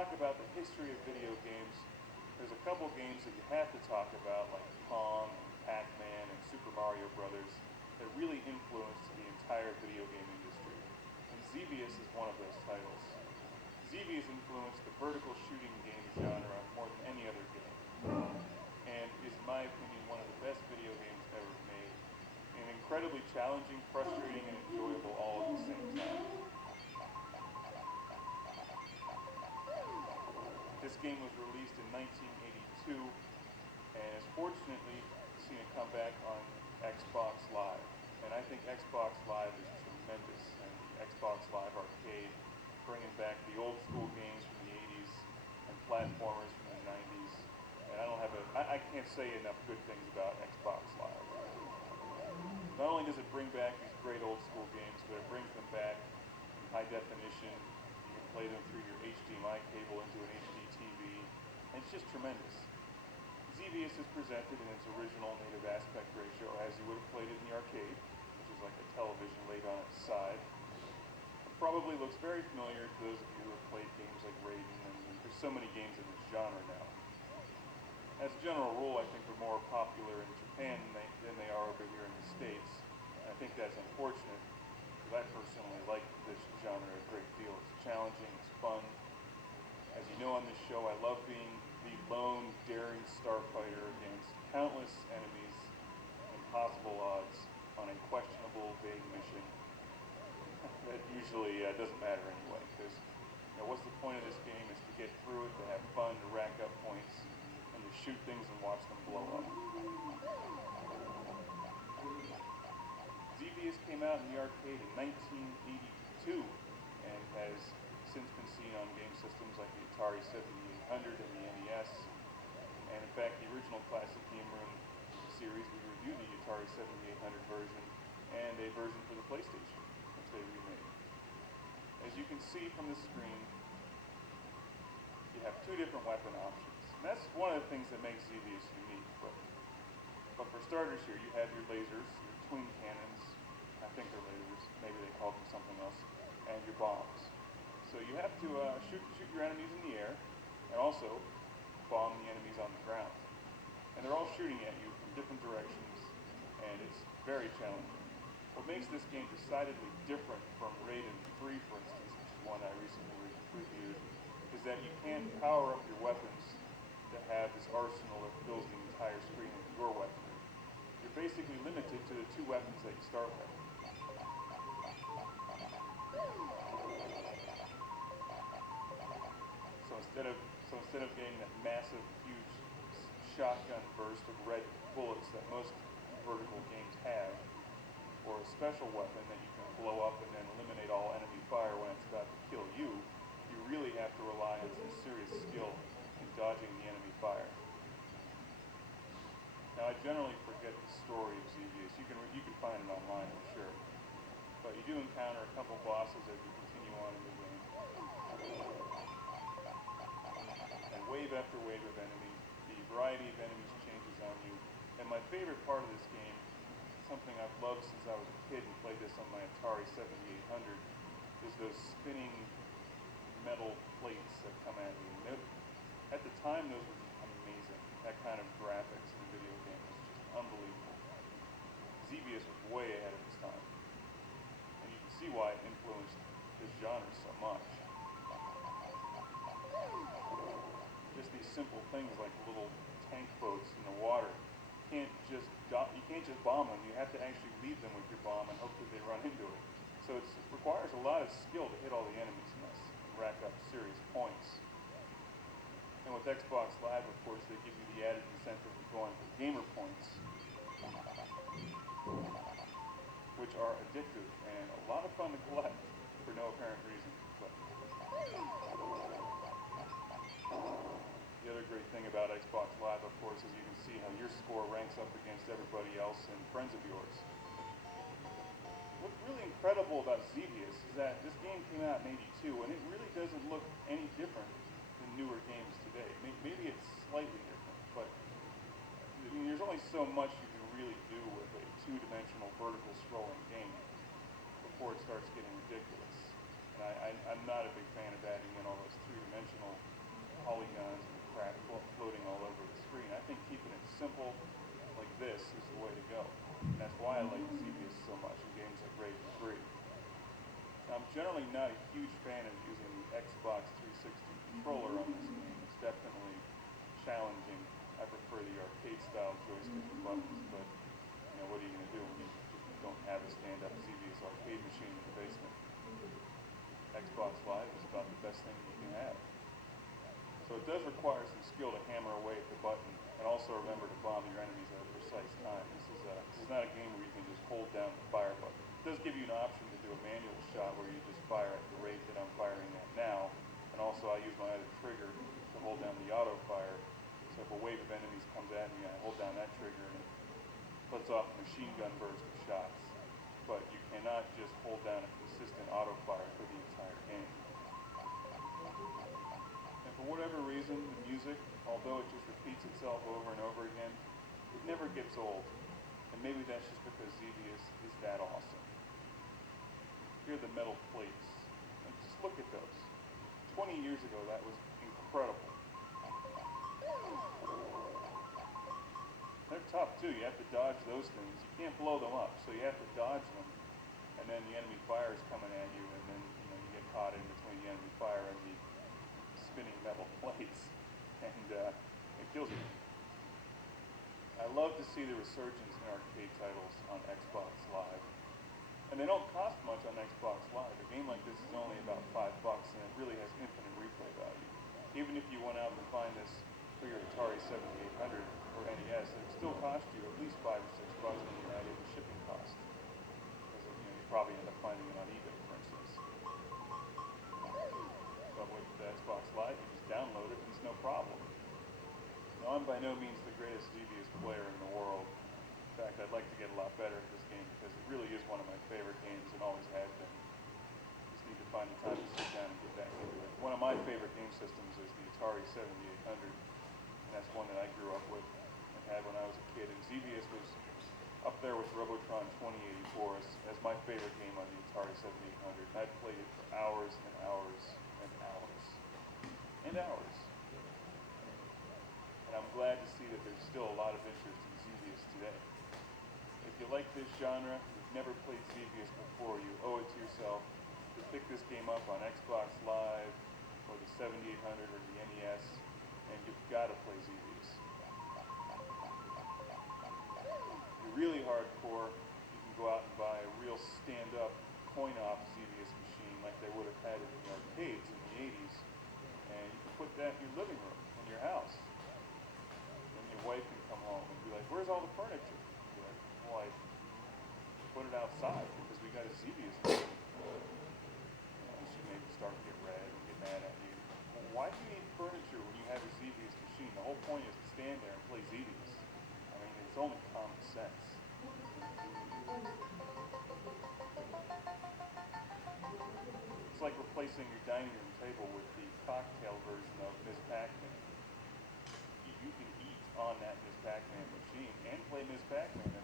talk about the history of video games, there's a couple games that you have to talk about, like Pong, and Pac-Man, and Super Mario Brothers, that really influenced the entire video game industry. And Xevious is one of those titles. Xevious influenced the vertical shooting game genre more than any other game, and is, in my opinion, one of the best video games ever made. And incredibly challenging, frustrating, and enjoyable all at the same time. This game was released in 1982 and has fortunately seen a comeback on Xbox Live. And I think Xbox Live is tremendous. And the Xbox Live Arcade, bringing back the old school games from the 80s and platformers from the 90s. And I can't say enough good things about Xbox Live. Not only does it bring back these great old school games, but it brings them back in high definition. You can play them through your HDMI cable into an HD TV, and it's just tremendous. Xevious is presented in its original native aspect ratio as you would have played it in the arcade, which is like a television laid on its side. It probably looks very familiar to those of you who have played games like Raiden, and there's so many games in this genre now. As a general rule, I think they're more popular in Japan than they are over here in the States. And I think that's unfortunate, because I personally like this genre a great deal. It's challenging, it's fun. As you know on this show, I love being the lone, daring starfighter against countless enemies, impossible odds, on a questionable, vague mission that usually doesn't matter anyway. Because what's the point of this game is to get through it, to have fun, to rack up points, and to shoot things and watch them blow up. Xevious came out in the arcade in 1982 and has since been seen on game systems like the Atari 7800 and the NES. And in fact, the original Classic Game Room series, we reviewed the Atari 7800 version and a version for the PlayStation, which they remade. As you can see from the screen, you have two different weapon options. And that's one of the things that makes Xevious unique. But for starters here, you have your lasers, your twin cannons, I think they're lasers, maybe they call them something else, and your bombs. So you have to shoot your enemies in the air, and also bomb the enemies on the ground. And they're all shooting at you from different directions, and it's very challenging. What makes this game decidedly different from Raiden 3, for instance, which is one I recently reviewed, is that you can't power up your weapons to have this arsenal that fills the entire screen with your weaponry. You're basically limited to the two weapons that you start with. So instead of getting that massive, huge shotgun burst of red bullets that most vertical games have, or a special weapon that you can blow up and then eliminate all enemy fire when it's about to kill you, you really have to rely on some serious skill in dodging the enemy fire. Now, I generally forget the story of Xevious. You can find it online, I'm sure. But you do encounter a couple bosses as you continue on in the game. And wave after wave of enemies. The variety of enemies changes on you. And my favorite part of this game, something I've loved since I was a kid and played this on my Atari 7800, is those spinning metal plates that come at you. At the time, those were just amazing. That kind of graphics in a video game was just unbelievable. Xevious was way ahead of its time. And you can see why it influenced this genre so much. Just these simple things like little tank boats in the water. You can't just bomb them. You have to actually lead them with your bomb and hope that they run into it. So it requires a lot of skill to hit all the enemies in this and rack up serious points. And with Xbox Live, of course, they give you the added incentive of going for gamer points, which are addictive and a lot of fun to collect for no apparent reason. But the other great thing about Xbox Live, of course, is you can see how your score ranks up against everybody else and friends of yours. What's really incredible about Xevious is that this game came out in '82, and it really doesn't look any different than newer games today. Maybe it's slightly different, but I mean, there's only so much you can really do with a two-dimensional vertical scrolling game before it starts getting ridiculous. And I'm not a big fan of adding in all those three-dimensional polygons and crap floating all over the screen. I think keeping it simple like this is the way to go. And that's why I like Xevious so much in games like Rage 3. Now, I'm generally not a huge fan of using the Xbox 360 controller on this game. It's definitely challenging. I prefer the arcade-style joystick and buttons, but what are you going to do when you don't have a stand-up Xevious arcade machine in the basement? Xbox Live is about the best thing you can have. So it does require some skill to hammer away at the button, and also remember to bomb your enemies at a precise time. This is not a game where you can just hold down the fire button. It does give you an option to do a manual shot where you just fire at the rate that I'm firing at now, and also I use my other trigger to hold down the auto fire. So if a wave of enemies comes at me, I hold down that trigger and it puts off a machine gun burst of shots. But you cannot just hold down a consistent auto fire for the entire game. And for whatever reason, the music, although it just repeats itself over and over again, it never gets old. And maybe that's just because Xevious is that awesome. Here are the metal plates. And just look at those. 20 years ago, that was incredible. They're tough too. You have to dodge those things. You can't blow them up, so you have to dodge them. And then the enemy fire is coming at you, and then you get caught in between the enemy fire and the spinning metal plates, and it kills you. I love to see the resurgence in arcade titles on Xbox Live. And they don't cost much on Xbox Live. A game like this is only about $5, and it really has infinite replay value. Even if you went out and find this for your Atari 7800 or NES, it would still cost you at least $5 or $6 when you add in the shipping cost. Because you probably end up finding it on eBay, for instance. But with the Xbox Live, you just download it, and it's no problem. Now, I'm by no means the greatest Xevious player in the world. In fact, I'd like to get a lot better at this game because it really is one of my favorite games and always has been. Just need to find the time to sit down and get back into it. One of my favorite game systems is the Atari 7800, and that's one that I grew up with and had when I was a kid. And Xevious was up there with Robotron 2084 as my favorite game on the Atari 7800. And I played it for hours and hours and hours and hours. And I'm glad to see that there's still a lot of interest in Xevious today. If you like this genre, you've never played Xevious before, you owe it to yourself to pick this game up on Xbox Live or the 7800 or the NES, and you've got to play Xevious. If you're really hardcore, you can go out and buy a real stand-up coin-op Xevious machine like they would have had in the arcades in the 80s, and you can put that in your living room, in your house. And your wife can come home and be like, "Where's all the furniture?" Well, I put it outside because we got a Xevious machine. And she may start to get red and get mad at you. Well, why do you need furniture when you have a Xevious machine? The whole point is to stand there and play Xevious. I mean, it's only common sense. It's like replacing your dining room table with the cocktail version of Ms. Pac-Man. You can eat on that Ms. Pac-Man machine and play Ms. Pac-Man